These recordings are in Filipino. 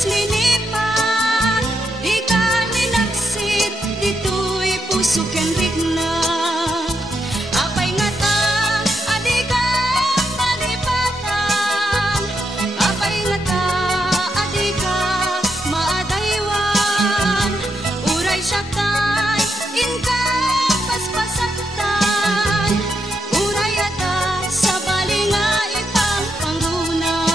pulos linipan, di ka ninaksit, dito'y puso ken rigna. Apay nga ta, adi ka malipatan, apay nga ta, adi ka maadaywan, uray siya kay inka paspasatan, uray ata sa balinga ipang pangunang.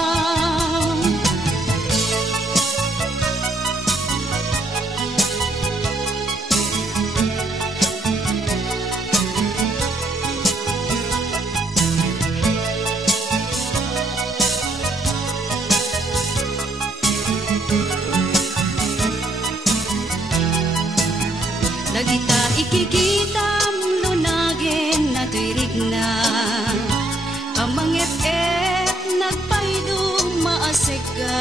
Dagita ikikita lunagin na tuirig na, amang et nagpaido maasik ka,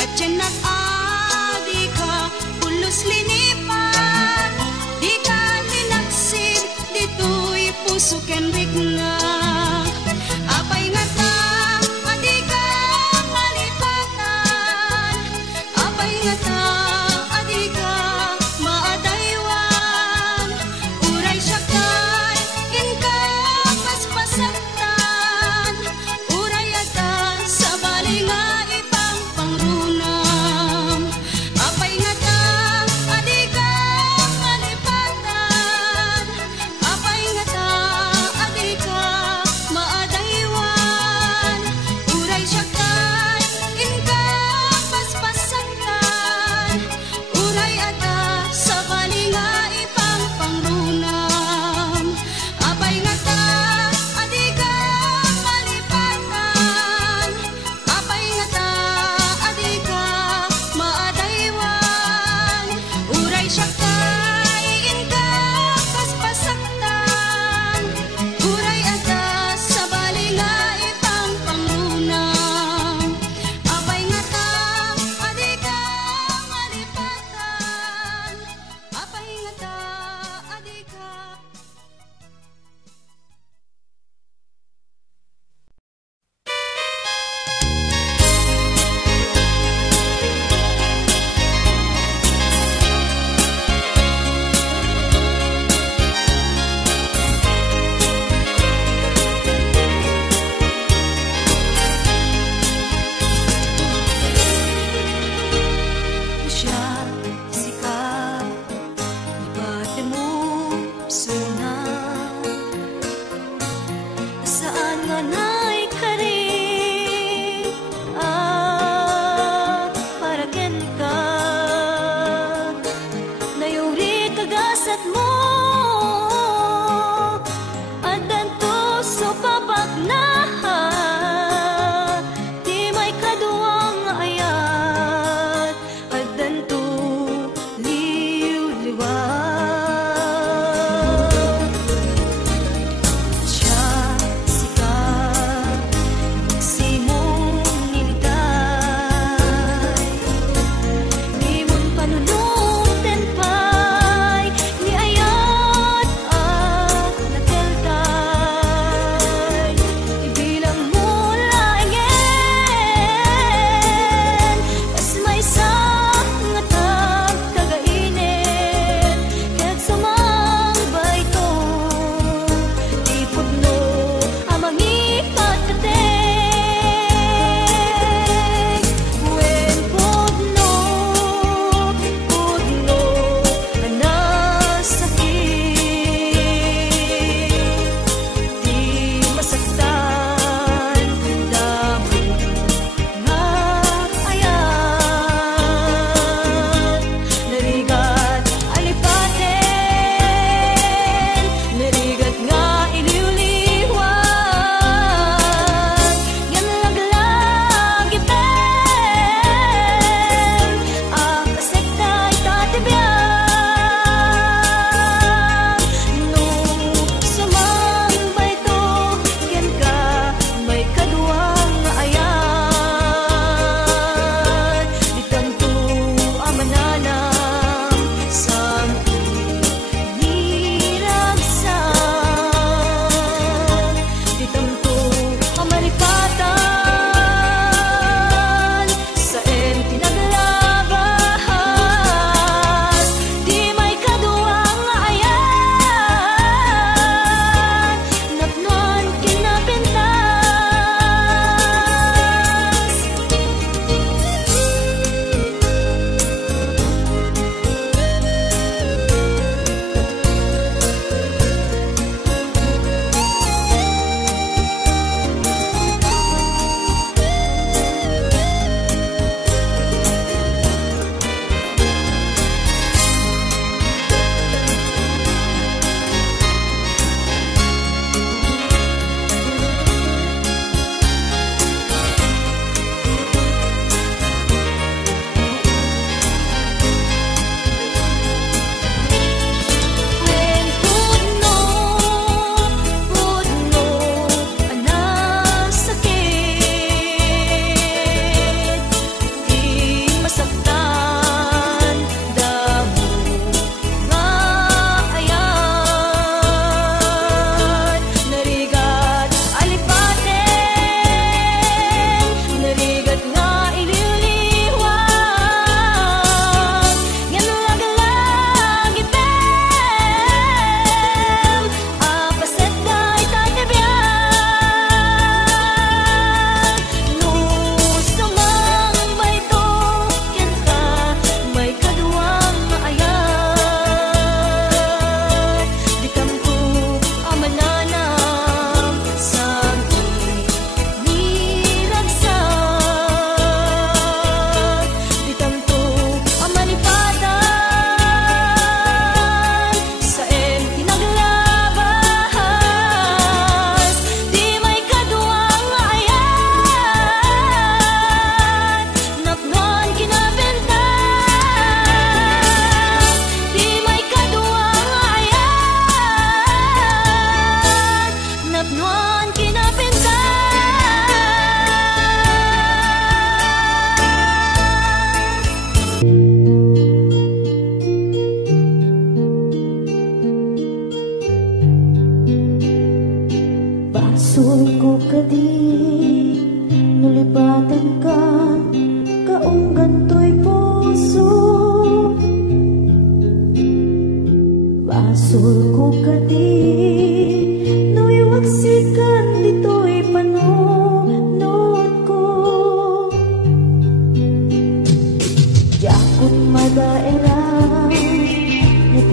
patyan adi ka pulos linipan, di ka ninaksid, dito'y puso ken rigna. Apay nga ta, adi ka malipatan, apay nga ta, adi ka maadaywan,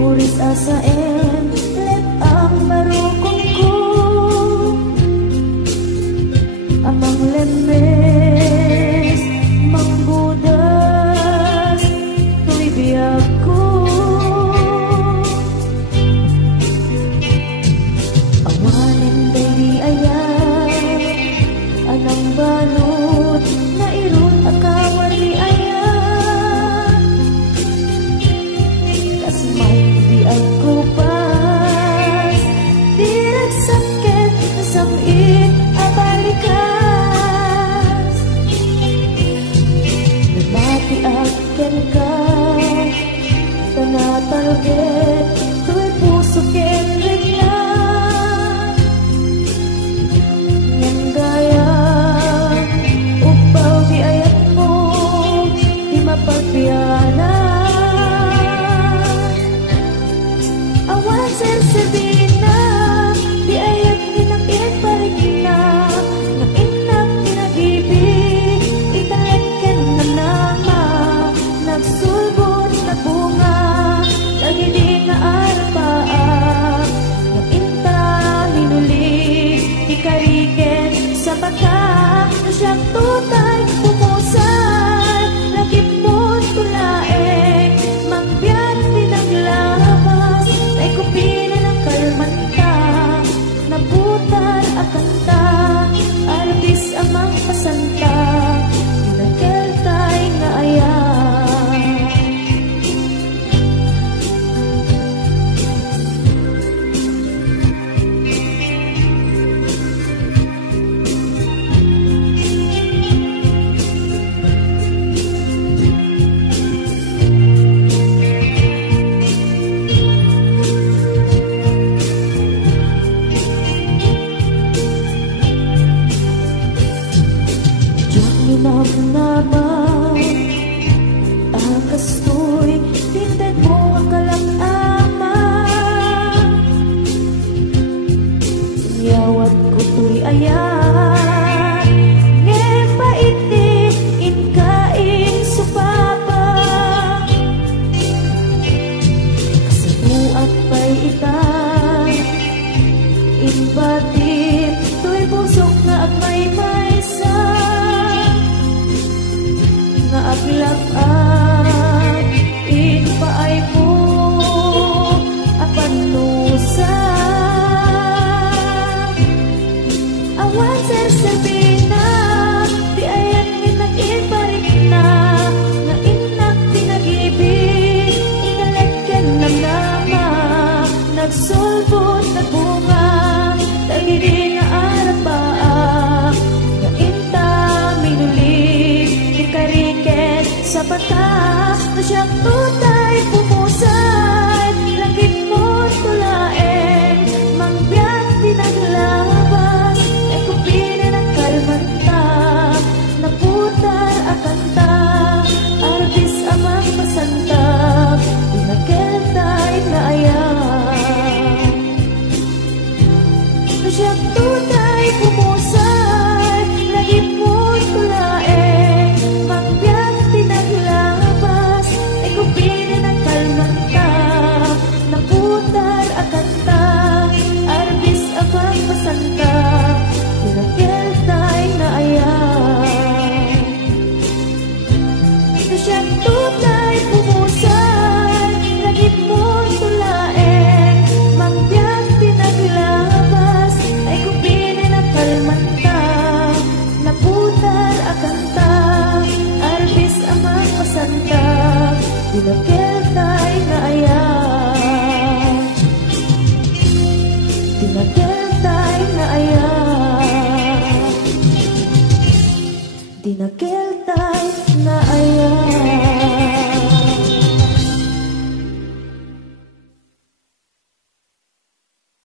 puris asa let ang barukong ko amang lemes manggudas tuy biyag ko awanin day ayat anang balot na irun akawan di ayat kasmay di ako pas direk sakit nasamit abalikas nabati akin ka tanatalget tuwi puso ken regla yang gaya upaw di ayat mo di mapagpiyana awan sersebina di ayat ninakit parigina na inak pinag-ibig italagkan na nama nagsulbot na bunga lagi di nga arpaa na inta hinulig ikariken sa baka na siyang tutay pumusay lagi mo tulaeng magbiyak pinaglabas na ikupina ng kalmanta nabutan at kanta arbis amang pasanta nagkeltay nga ayan Minabnaman akastoy tinted mo ang kalamaman yawat ko tuy ayan ngepa iti inkain supapa kasabuat pa'y ita inbatit tuy pusok nga agmay-maysa nga aglap-at in paay mo apan nusa awan sersebina di ayat minag-in parik na nga inak pinag-ibig inalagkan ng nama nagsulbot na bunga tagiri nga arapaa nga inta minulig ikariket sa bata na siyang tutay pumusay langit mo tulaeng mangbiyak pinaglabas ay kupina ng kalmanta naputar akanta arbis amang pasanta pinagkeltay na ayan na siyang tutay pumusay langit mo tulaeng mangbiyak pinaglabas ay kupina ng kalmanta naputar akanta arbis amang pasanta pinagkeltay na ayan na siyang tutay pumusay langit mo tulaeng mangbiyak pinaglabas ay kupina ng kalmanta naputar akanta arbis amang pasanta pinagkeltay na